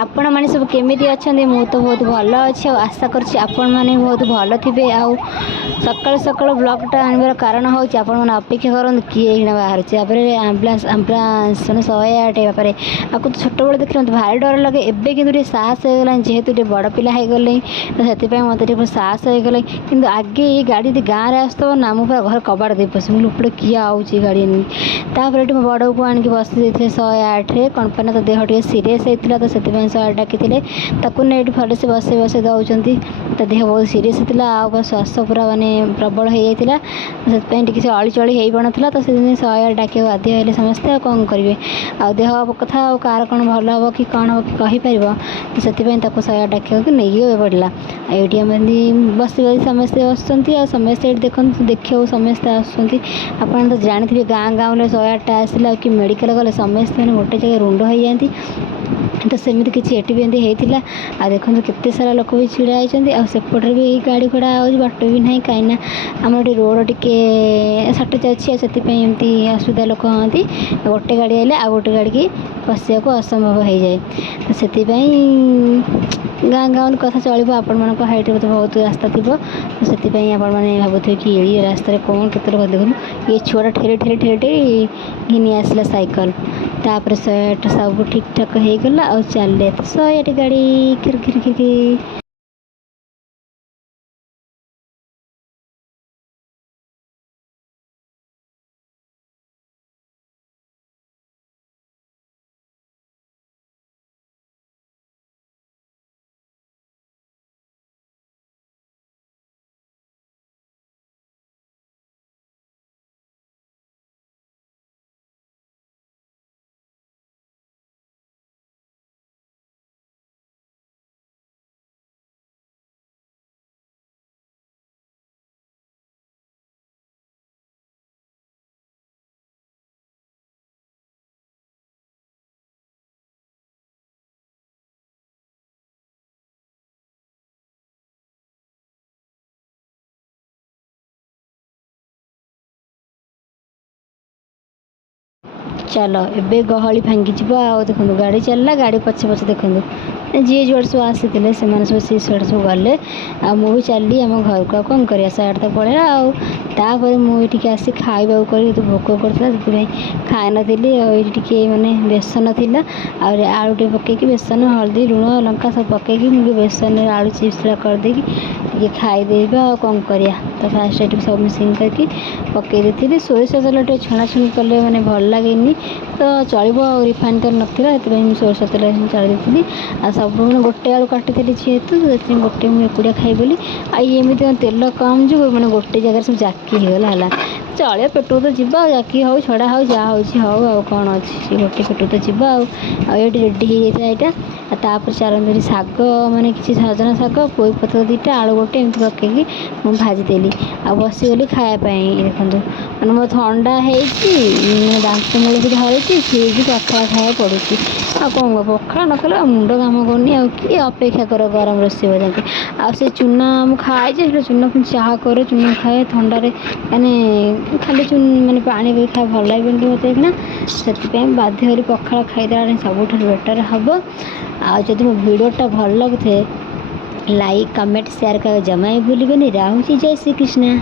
आपण मैंने सब केमी अच्छा मु तो बहुत भल अच्छे आशा करुँच आपण मैंने बहुत भल थे आउ सकाल सकाल ब्लगटा आनबार कारण हूँ आपण मैंने अपेक्षा करूँ किए बाहर आम्बुलांस आम्बुलांस 108 बापे आपको तो छोट बड़े देखिए मत भारी डर लगे एवं कि साहस हो गला जेहेतु टे बड़ पिला हो गले से मत साहस हो गले कि आगे ये गाड़ी गाँव में आसो ना मुझे घर कबाड़ दे पस मुझे किए आऊँगी गाड़ी तापर ये बड़ को आणिक बस 108 कौन पाना तो देह टे सीरीयस होता तो से 108 डाकी नहीं भले से बसे बसे दौरान तो देह बहुत सीरीयस होता आ श्वास पूरा मानने प्रबल हो जाता से अली चली हो पाना तो से 108 डाक बाध्य है समस्ते कौन करेंगे आ देह कथा कार कौन भल हम कि कौन हम कि कहीपर तो से 108 डाक नहीं पड़ा ये आम बस समस्ते बस समस्ते देखो देखा समस्ते आसुँच आप जानते गाँ गाँव 108 आसला कि मेडिकल गले समस्ते गोटे जगह रुंड हो जाती तो सेमती किसी एटी भी एमती होता आ देखो केते सारा लोक भी छिड़ा होती आसेपटे भी गाड़ी घोड़ा आज बाट भी ना कहीं आम ये रोड टे सर्टेज अच्छी से असुविधा लोक हाँ गोटे गाड़ी आए आ गोटे गाड़ी की पशिया को असंभव हो जाए तो से गाँ गाँव कथा चलो आपण मान हाइट तो बहुत रास्ता थी तो से आपण मैंने भावुथे कि ये रास्तार कौन के लोग देखो ये छुआ ठेरे ठेरे ठेरे ठेरे घिनी आसला साइकिल तापर 108 सब ठीक ठाक हो गला और चल तो 108 गाड़ी खिर खिर खिर चलो एबे गहली भांगी देखो गाड़ी चलला गाड़ी पछे पछे देखो जी जुआड़ सब आसी से सब सीट सब गले आ भी चलली आम घर को कौन कर 108 तो पड़ेगा आपर मुझे आसी खावा कर भोक कर खाए नी माने बेसन थी आलू टे पकईकि बेसन हल्दी लुण लंका सब पकईकि मुझे बेसन आलू चिप्स करदे ये खाईदेवा कौन कर तो फास्ट ये सब मिक्सिंग करके पकई थी सोरिष तेल टे छणाछुणी कले मैंने भल लगे तो चलो रिफाइन तेल नाला से सोरिष तेल चलती आ सब मैंने गोटे आलू काटी जेहेतु गोटे मुझे एकुटिया खाई बोली आमती तेल कम जो मैंने गोटे जगह सब जाकी होगला चलिए पेटू तो जीवा जाकी हो छड़ा हो जहाँ हो कौन अच्छी गोटे पेटू तो जीवा ये रेडी हो जाता यहाँ तापर चलते शाग मैंने किसी सजना शाग पोई पत्र 2टा आलू गोटे एमती पकईकि मुझे भाजीदेली आ बसीगली खायापाई देखो मैंने मो थंडा है दांत मूल भी धरती सी पखाड़ खाया पड़ुची आ कौन पखाड़ न कले मुंड काम करनी किए अपेक्षा कर गरम रोषे जाते आ चूना मुझे खाए चूना फिर चाह करे चूना खाए थंडारे मैंने खाली चून मैंने पानी भी खाए भल लगे मत से बाध्य पखाड़ खाईदे सब बेटर हम आदि मो भिडटा भल लगे लाइक कमेंट शेयर कर जमा भूल रहुची। जय श्री कृष्ण।